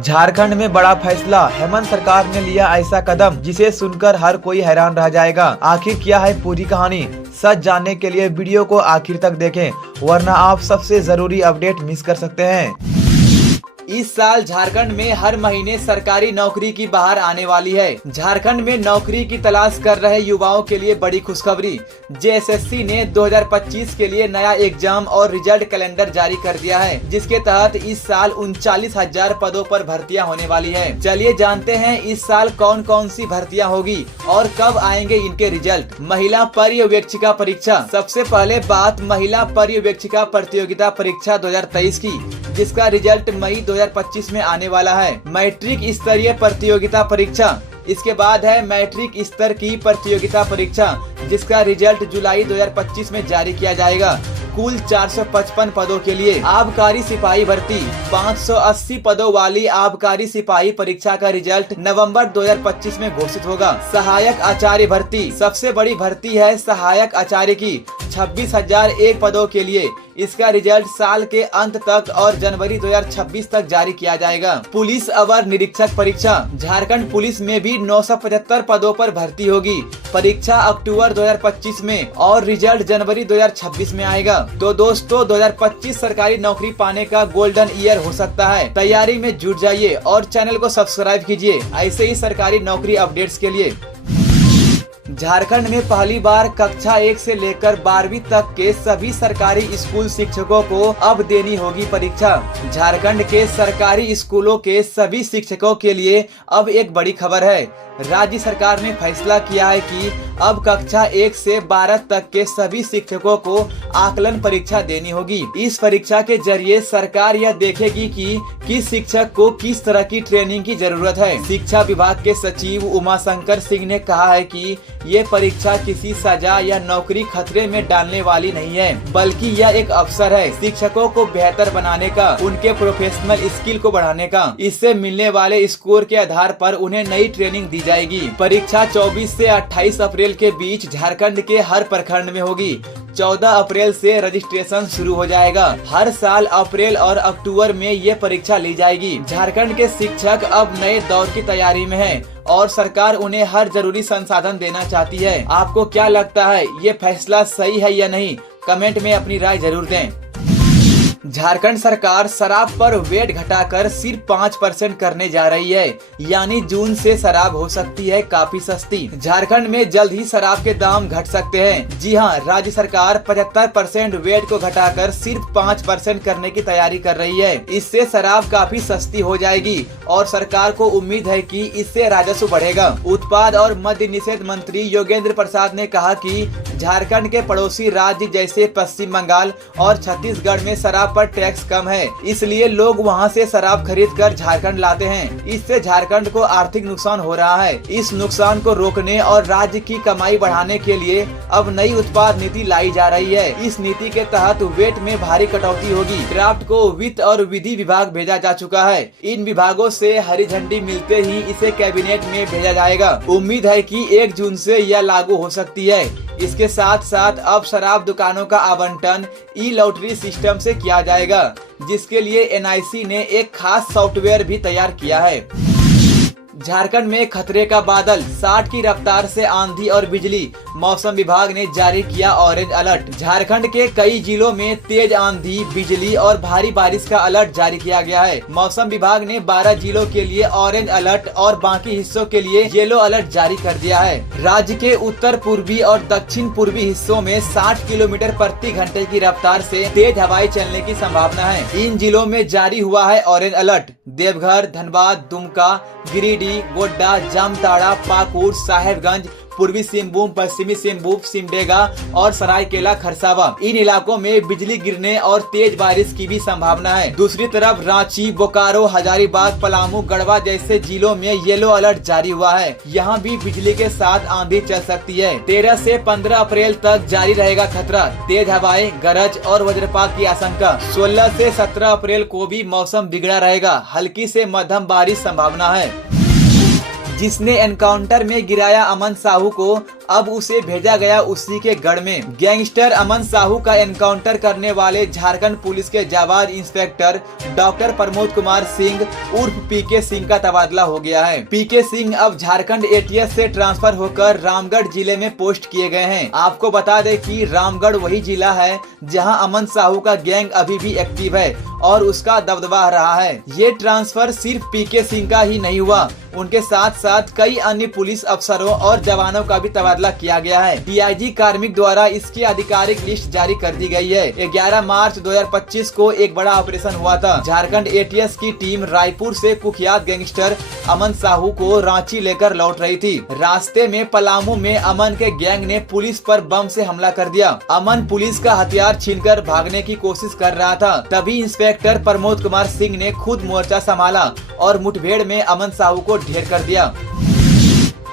झारखंड में बड़ा फैसला, हेमंत सरकार ने लिया ऐसा कदम जिसे सुनकर हर कोई हैरान रह जाएगा। आखिर क्या है पूरी कहानी, सच जानने के लिए वीडियो को आखिर तक देखें, वरना आप सबसे जरूरी अपडेट मिस कर सकते हैं। इस साल झारखंड में हर महीने सरकारी नौकरी की बहार आने वाली है। झारखंड में नौकरी की तलाश कर रहे युवाओं के लिए बड़ी खुशखबरी। जेएसएससी ने 2025 के लिए नया एग्जाम और रिजल्ट कैलेंडर जारी कर दिया है, जिसके तहत इस साल 39,000 पदों पर भर्तियां होने वाली है। चलिए जानते हैं इस साल कौन कौन सी भर्तियां होगी और कब आएंगे इनके रिजल्ट। महिला पर्यवेक्षिका परीक्षा। सबसे पहले बात महिला पर्यवेक्षिका प्रतियोगिता परीक्षा 2023 की, जिसका रिजल्ट मई 2025 में आने वाला है। मैट्रिक स्तरीय प्रतियोगिता परीक्षा। इसके बाद है मैट्रिक स्तर की प्रतियोगिता परीक्षा, जिसका रिजल्ट जुलाई 2025 में जारी किया जाएगा। कुल 455 पदों के लिए आबकारी सिपाही भर्ती। 580 पदों वाली आबकारी सिपाही परीक्षा का रिजल्ट नवंबर 2025 में घोषित होगा। सहायक आचार्य भर्ती। सबसे बड़ी भर्ती है सहायक आचार्य की, 26,001 पदों के लिए। इसका रिजल्ट साल के अंत तक और जनवरी 2026 तक जारी किया जाएगा। पुलिस अवर निरीक्षक परीक्षा। झारखंड पुलिस में भी 975 पदों पर भर्ती होगी। परीक्षा अक्टूबर 2025 में और रिजल्ट जनवरी 2026 में आएगा। तो दोस्तों 2025 सरकारी नौकरी पाने का गोल्डन ईयर हो सकता है। तैयारी में जुट जाइए और चैनल को सब्सक्राइब कीजिए ऐसे ही सरकारी नौकरी अपडेट्स के लिए। झारखंड में पहली बार कक्षा 1 से लेकर 12वीं तक के सभी सरकारी स्कूल शिक्षकों को अब देनी होगी परीक्षा। झारखंड के सरकारी स्कूलों के सभी शिक्षकों के लिए अब एक बड़ी खबर है। राज्य सरकार ने फैसला किया है कि अब कक्षा 1 से 12 तक के सभी शिक्षकों को आकलन परीक्षा देनी होगी। इस परीक्षा के जरिए सरकार यह देखेगी कि किस शिक्षक को किस तरह की ट्रेनिंग की जरूरत है। शिक्षा विभाग के सचिव उमाशंकर सिंह ने कहा है कि ये परीक्षा किसी सजा या नौकरी खतरे में डालने वाली नहीं है, बल्कि यह एक अवसर है शिक्षकों को बेहतर बनाने का, उनके प्रोफेशनल स्किल को बढ़ाने का। इससे मिलने वाले स्कोर के आधार पर उन्हें नई ट्रेनिंग दी जाएगी। परीक्षा 24 से 28 अप्रैल के बीच झारखंड के हर प्रखंड में होगी। 14 अप्रैल से रजिस्ट्रेशन शुरू हो जाएगा। हर साल अप्रैल और अक्टूबर में ये परीक्षा ली जाएगी। झारखंड के शिक्षक अब नए दौर की तैयारी में हैं और सरकार उन्हें हर जरूरी संसाधन देना चाहती है। आपको क्या लगता है, ये फैसला सही है या नहीं? कमेंट में अपनी राय जरूर दें। झारखंड सरकार शराब पर वेट घटाकर सिर्फ 5% करने जा रही है, यानी जून से शराब हो सकती है काफी सस्ती। झारखंड में जल्द ही शराब के दाम घट सकते हैं। जी हां, राज्य सरकार 75% वेट को घटाकर सिर्फ 5% करने की तैयारी कर रही है। इससे शराब काफी सस्ती हो जाएगी और सरकार को उम्मीद है कि इससे राजस्व बढ़ेगा। उत्पाद और मद्य निषेध मंत्री योगेंद्र प्रसाद ने कहा कि झारखंड के पड़ोसी राज्य जैसे पश्चिम बंगाल और छत्तीसगढ़ में शराब पर टैक्स कम है, इसलिए लोग वहां से शराब खरीद कर झारखंड लाते हैं। इससे झारखंड को आर्थिक नुकसान हो रहा है। इस नुकसान को रोकने और राज्य की कमाई बढ़ाने के लिए अब नई उत्पाद नीति लाई जा रही है। इस नीति के तहत वेट में भारी कटौती होगी। ड्राफ्ट को वित्त और विधि विभाग भेजा जा चुका है। इन विभागों से हरी झंडी मिलते ही इसे कैबिनेट में भेजा जाएगा। उम्मीद है कि 1 जून से यह लागू हो सकती है। इसके साथ साथ अब शराब दुकानों का आवंटन ई लॉटरी सिस्टम से किया जाएगा, जिसके लिए एनआईसी ने एक खास सॉफ्टवेयर भी तैयार किया है। झारखंड में खतरे का बादल, 60 की रफ्तार से आंधी और बिजली। मौसम विभाग ने जारी किया ऑरेंज अलर्ट। झारखंड के कई जिलों में तेज आंधी, बिजली और भारी बारिश का अलर्ट जारी किया गया है। मौसम विभाग ने 12 जिलों के लिए ऑरेंज अलर्ट और बाकी हिस्सों के लिए येलो अलर्ट जारी कर दिया है। राज्य के उत्तर पूर्वी और दक्षिण पूर्वी हिस्सों में 60 किलोमीटर प्रति घंटे की रफ्तार से तेज हवाएं चलने की संभावना है। इन जिलों में जारी हुआ है ऑरेंज अलर्ट। देवघर, धनबाद, दुमका, गिरिडीह, गोड्डा, जामताड़ा, पाकुड़, साहेबगंज, पूर्वी सिंहभूम, पश्चिमी सिंहभूम, सिमडेगा और सरायकेला खरसावा। इन इलाकों में बिजली गिरने और तेज बारिश की भी संभावना है। दूसरी तरफ रांची, बोकारो, हजारीबाग, पलामू, गढ़वा जैसे जिलों में येलो अलर्ट जारी हुआ है। यहाँ भी बिजली के साथ आंधी चल सकती है। 13 से 15 अप्रैल तक जारी रहेगा खतरा। तेज हवाएं, गरज और वज्रपात की आशंका। 16 से 17 अप्रैल को भी मौसम बिगड़ा रहेगा। हल्की से मध्यम बारिश संभावना है। जिसने एनकाउंटर में गिराया अमन साहू को, अब उसे भेजा गया उसी के गढ़ में। गैंगस्टर अमन साहू का एनकाउंटर करने वाले झारखंड पुलिस के जाबाज इंस्पेक्टर डॉक्टर प्रमोद कुमार सिंह उर्फ पीके सिंह का तबादला हो गया है। पीके सिंह अब झारखंड एटीएस से ट्रांसफर होकर रामगढ़ जिले में पोस्ट किए गए हैं। आपको बता दें कि रामगढ़ वही जिला है जहां अमन साहू का गैंग अभी भी एक्टिव है और उसका दबदबा रहा है। ये ट्रांसफर सिर्फ पीके सिंह का ही नहीं हुआ, उनके साथ साथ कई अन्य पुलिस अफसरों और जवानों का भी तबादला किया गया है। डीआईजी कार्मिक द्वारा इसकी आधिकारिक लिस्ट जारी कर दी गई है। 11 मार्च 2025 को एक बड़ा ऑपरेशन हुआ था। झारखंड एटीएस की टीम रायपुर से कुख्यात गैंगस्टर अमन साहू को रांची लेकर लौट रही थी। रास्ते में पलामू में अमन के गैंग ने पुलिस पर बम से हमला कर दिया। अमन पुलिस का हथियार छीनकर भागने की कोशिश कर रहा था, तभी इंस्पेक्टर प्रमोद कुमार सिंह ने खुद मोर्चा संभाला और मुठभेड़ में अमन साहू को ढेर कर दिया।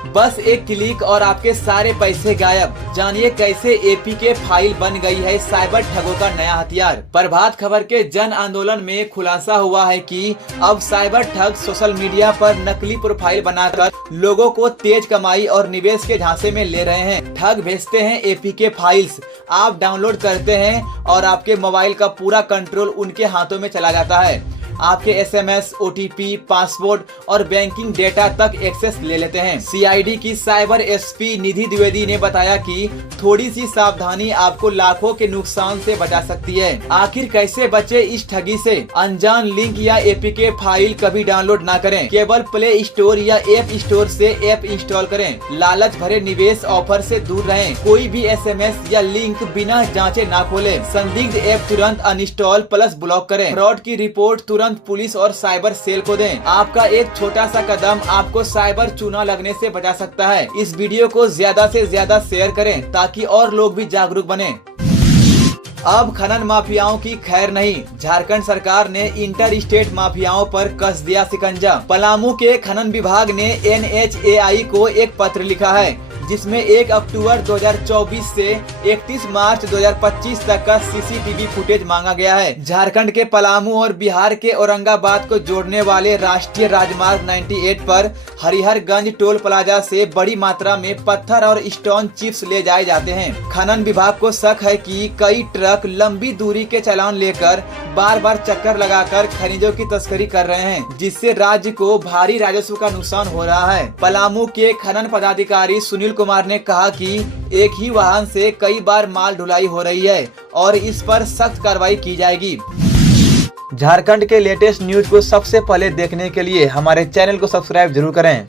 बस एक क्लिक और आपके सारे पैसे गायब। जानिए कैसे एपी के फाइल बन गई है साइबर ठगों का नया हथियार। प्रभात खबर के जन आंदोलन में खुलासा हुआ है कि अब साइबर ठग सोशल मीडिया पर नकली प्रोफाइल बनाकर लोगों को तेज कमाई और निवेश के झांसे में ले रहे हैं। ठग भेजते हैं एपी के फाइल्स, आप डाउनलोड करते हैं और आपके मोबाइल का पूरा कंट्रोल उनके हाथों में चला जाता है। आपके एसएमएस, ओटीपी, पासवर्ड और बैंकिंग डेटा तक एक्सेस ले लेते हैं। सीआईडी की साइबर एसपी निधि द्विवेदी ने बताया कि थोड़ी सी सावधानी आपको लाखों के नुकसान से बचा सकती है। आखिर कैसे बचे इस ठगी से? अनजान लिंक या एपीके फाइल कभी डाउनलोड ना करें। केवल प्ले स्टोर या ऐप स्टोर से ऐप इंस्टॉल करें। लालच भरे निवेश ऑफर से दूर रहें। कोई भी एसएमएस या लिंक बिना जांचे ना खोलें। संदिग्ध ऐप तुरंत अनइंस्टॉल प्लस ब्लॉक करें। फ्रॉड की रिपोर्ट तुरंत पुलिस और साइबर सेल को दें। आपका एक छोटा सा कदम आपको साइबर चूना लगने से बचा सकता है। इस वीडियो को ज्यादा से ज्यादा शेयर करें ताकि और लोग भी जागरूक बने। अब खनन माफियाओं की खैर नहीं। झारखंड सरकार ने इंटर स्टेट माफियाओं पर कस दिया शिकंजा। पलामू के खनन विभाग ने NHAI को एक पत्र लिखा है जिसमें 1 अक्टूबर 2024 से 31 मार्च 2025 तक का सीसीटीवी फुटेज मांगा गया है। झारखंड के पलामू और बिहार के औरंगाबाद को जोड़ने वाले राष्ट्रीय राजमार्ग 98 पर हरिहरगंज टोल प्लाजा से बड़ी मात्रा में पत्थर और स्टोन चिप्स ले जाए जाते हैं। खनन विभाग को शक है कि कई ट्रक लंबी दूरी के चालान लेकर बार बार चक्कर लगाकर खनिजों की तस्करी कर रहे हैं, जिससे राज्य को भारी राजस्व का नुकसान हो रहा है। पलामू के खनन पदाधिकारी सुनील कुमार ने कहा कि एक ही वाहन से कई बार माल ढुलाई हो रही है और इस पर सख्त कार्रवाई की जाएगी। झारखंड के लेटेस्ट न्यूज को सबसे पहले देखने के लिए हमारे चैनल को सब्सक्राइब जरूर करें।